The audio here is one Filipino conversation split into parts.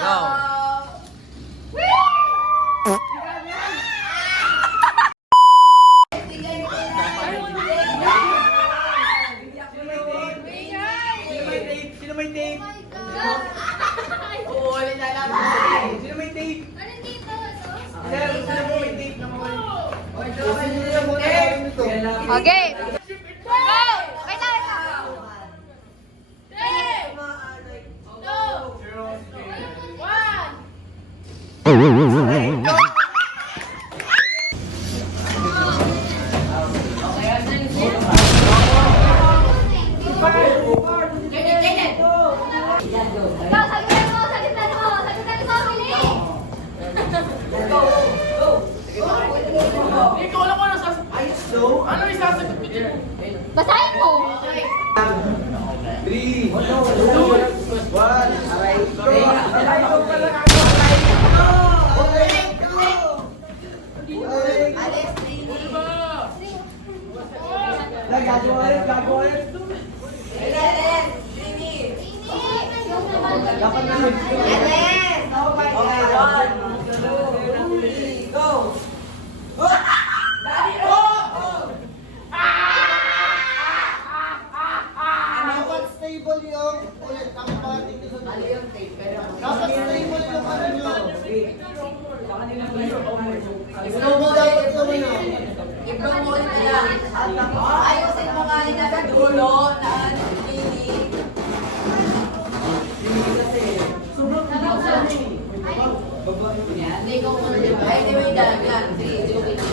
Sino may tape? Oo, ulit na lang. Sino may tape? Anong tape ba ito? Sino po may tape na mga? Okay. Go! Wait lang. 3, 2, 1. Sagutan mo, bilis! Ito, alam ko na sasagot. Ano yung sasagot ko dyan? Basahin mo! 3, 2, 1. Aray. Gagawa ulit. Dapat na dapat stable yung ulit. Dapat pakating nyo sa dapat stable yung ano nyo. Stable dapat yung ano. I-promote na lang. Ayusin mo nga rin na dulo na hindi. Hindi ko muna dyan. Ay, di ba yung dagan? Sige, okay na.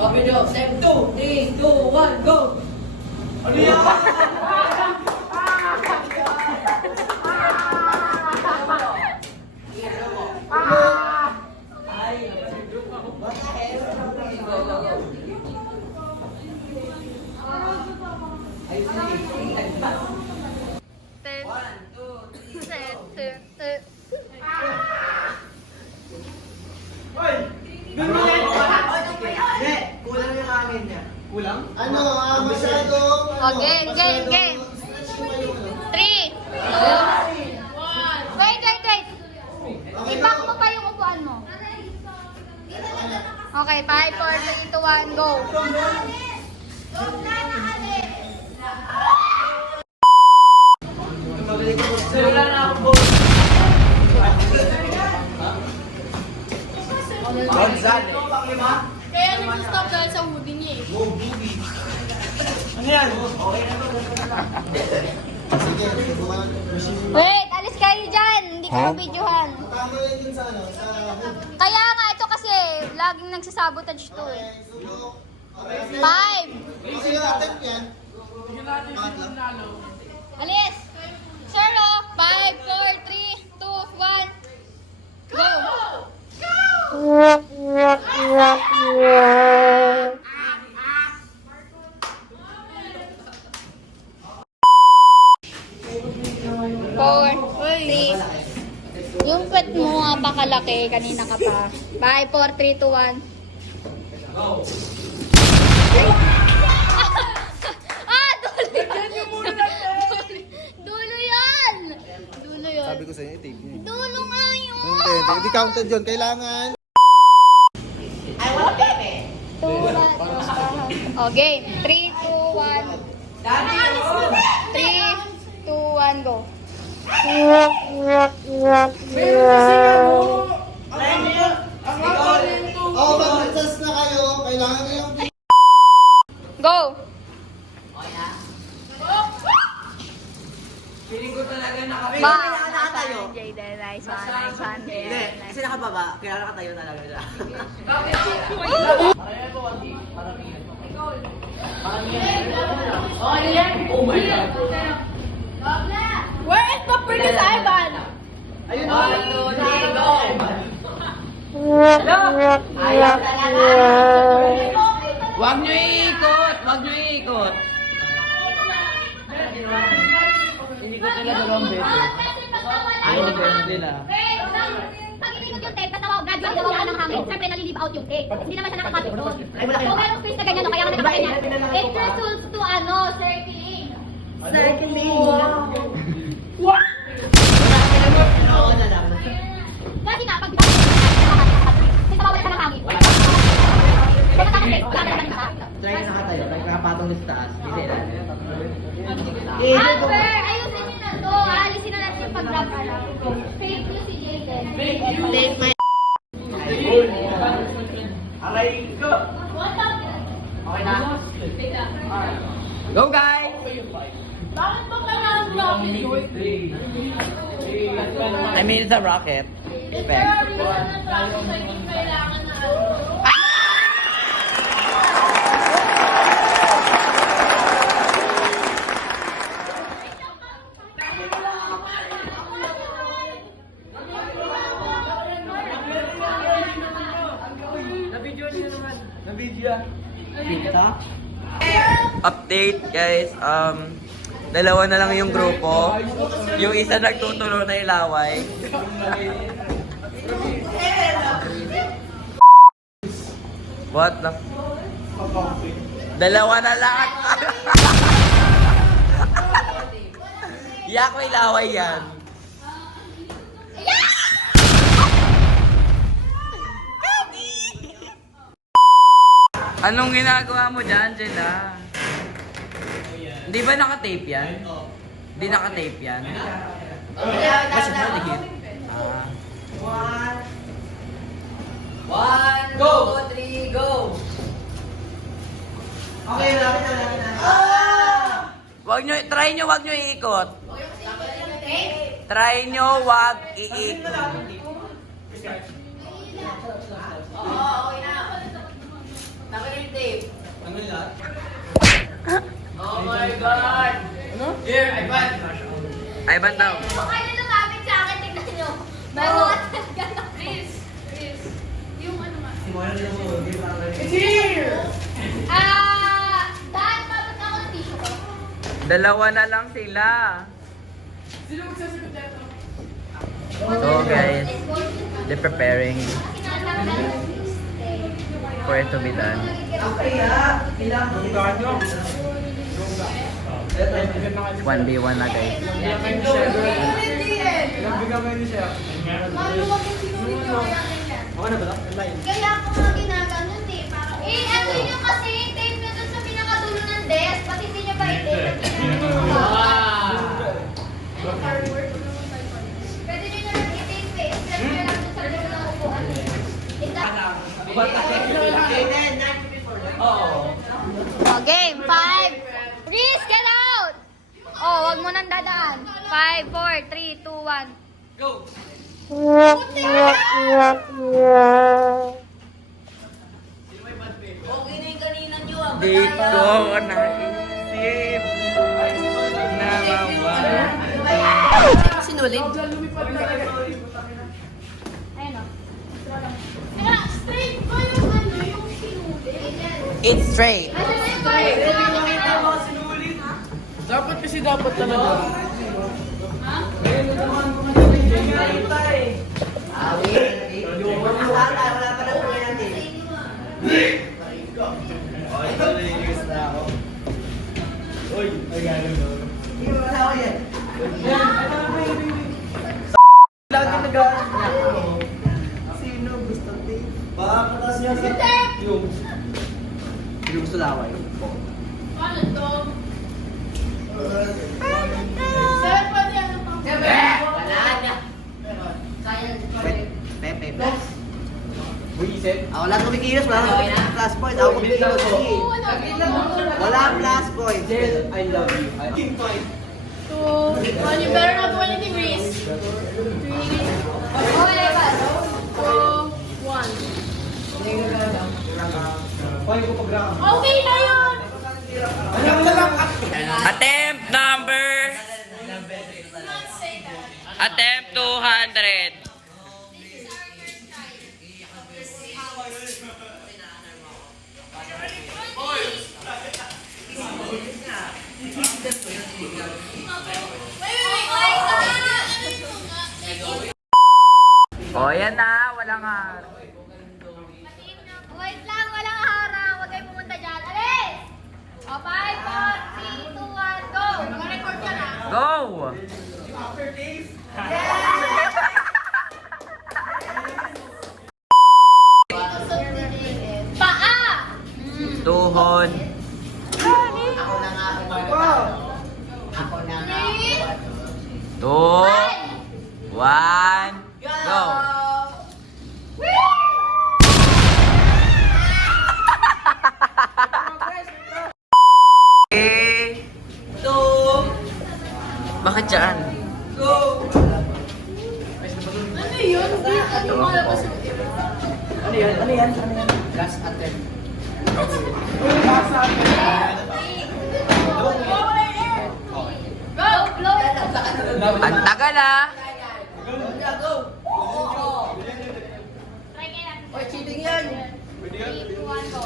Oh, video. Step 2, 3, 2, 1, go! Ano yan? Hoy! Doon mo yan! Hindi! Kulang yung hangin niya. Kulang? Ano? Masyadong... Game. 3, 2, 1. Wait. I-back mo pa yung upuan mo. Okay, 5, 4, 3, 2, 1, go. Wala na ako. Gonzales. Kaya nag-stop dahil sa hoodie niya eh. Ano yan? Wait, alis kayo dyan. Hindi ko mabidyohan. Tama yan dun sa ano? Sa... Kaya nga, ito kasi, laging nagsasabotage to eh. 5. Okay yung attempt yan. Alis. Sir, 5, 4, 3, 2, 1. Go! Four, 3. Yung pet mo napakalaki, kanina ka pa. 5, 4, 3, 2, 1. Dulo yan! Dulo yun. Sabi ko sa inyo, tape niya. Dulo nga yun! Hindi counted yun. Kailangan. Ay, wala pepe. Oh, game. 3, 2, 1. Dami yung 3, 2, 1, go. Oh, mag-adjust na kayo. Kailangan nyo yung... Go! Feeling ko talaga nakapit. Ba! Nakatayo. Jayden, nice one. Hindi, kasi nakababa. Kaya nakatayo talaga siya. Oh my God. Where is the pretty Ivan? Ayun na. 1, 2, 3, go. Ayaw talaga. Huwag nyo iikot. Hindi ko talaga dalawang beses. Ay, hindi ko din ah. Pag inikot yung tape, katawa, graduate gawa ka ng hangin. Siyempre, nalilip out yung tape. Hindi naman siya nakakapit doon. So, merong space na ganyan, no? Kaya nga nagkakanya. It's to circling. Ako na lang. Kasi nga, pag nabawala ka ng hangin. Try na nakatayo. Nakapatong din sa taas. Hindi sila. Amber, ayusin nyo na to. Alisin na natin yung pag-grab. Fake nyo si Jaden. Take my... Aray ko! What's up? Okay na? Go guys! Bakit ba kailangan traffic yun? I mean, it's a rocket. Respect. Kailangan na ano. Update guys, dalawa na lang yung grupo. Yung isa nagtuturo na ilaway. What the? Dalawa na lang. Yak, may laway yan. Anong ginagawa mo dyan, Angela? Hindi ba naka-tape yan? Hindi naka-tape yan? Mas maliit. One, Go! 2, 3, go! Okay, lapit na. Wag nyo iikot. Try nyo, wag iikot. Oo, okay na. Nakita yung tape. Oh my God! Here, iPad! Ay, ba't daw? Okay na lumapit sa akin, tignan nyo. May mga gano'n. Please. Yung ano nga. Dan, babag ako ng tissue ko. Dalawa na lang sila. So guys, they're preparing for it to be done. 1v1 na guys. Kaya ako nga ginaganon eh. Parang, ano nyo kasi, tape nyo dun sa pinakadulo ng desk. Pati hindi nyo ba i-tape? Pwede nyo na lang i-tape eh. Stress nyo lang dun sa dulo ng upuan. Oh, game. 5. Reese, get out! Oh, wag mo nang dadaan. 5, 4, 3, 2, 1. Go! Okay na yung kanina nyo ah. Di ko naisip na mawala. Sinulid? Ayun o. Kaya, straight ba yung ano, yung sinuli? It's straight. Dapat kasi dapat talaga. Sino gusto tape? Baka patas niya sa yung gusto laway. Ano to? Sir, pwede ano pang... Wala na. Pepe. Buisit? Wala kumikilos. Wala plus point. Ako kumikilos. Sige. Wala plus point. I love you. Team point. Well, you better not do anything, Reese. 3, Oh, Evan. 2, 1. Point ko pag Okay na yun! Attempt number... Attempt 200. O, yan na. Walang Wait lang, walang harang. Huwag kayo pumunta dyan. Alis! O, 5, 4, Bakit dyan? Ano yun? Hindi ano malabas yung Ano yan? Ano yan? Ano yan? Last attempt. Go! Blow! Ang tagal ah! Try kayo natin. Oy, cheating yan. 3, 2, 1, go.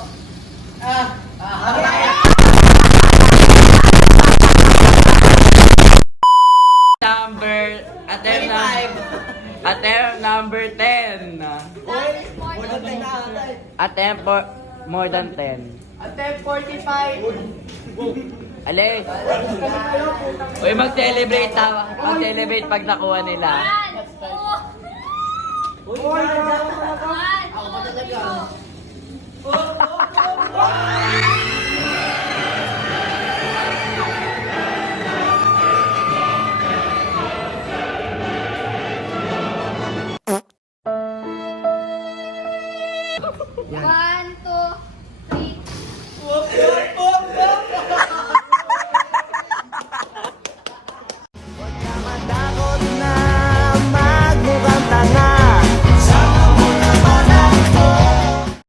Attempt number 10. That is more than 10. Attempt for more than 10. Attempt 45. Alis. Uy, mag-celebrate tawa. Mag-celebrate pag nakuha nila. 1, 2, 1, 2,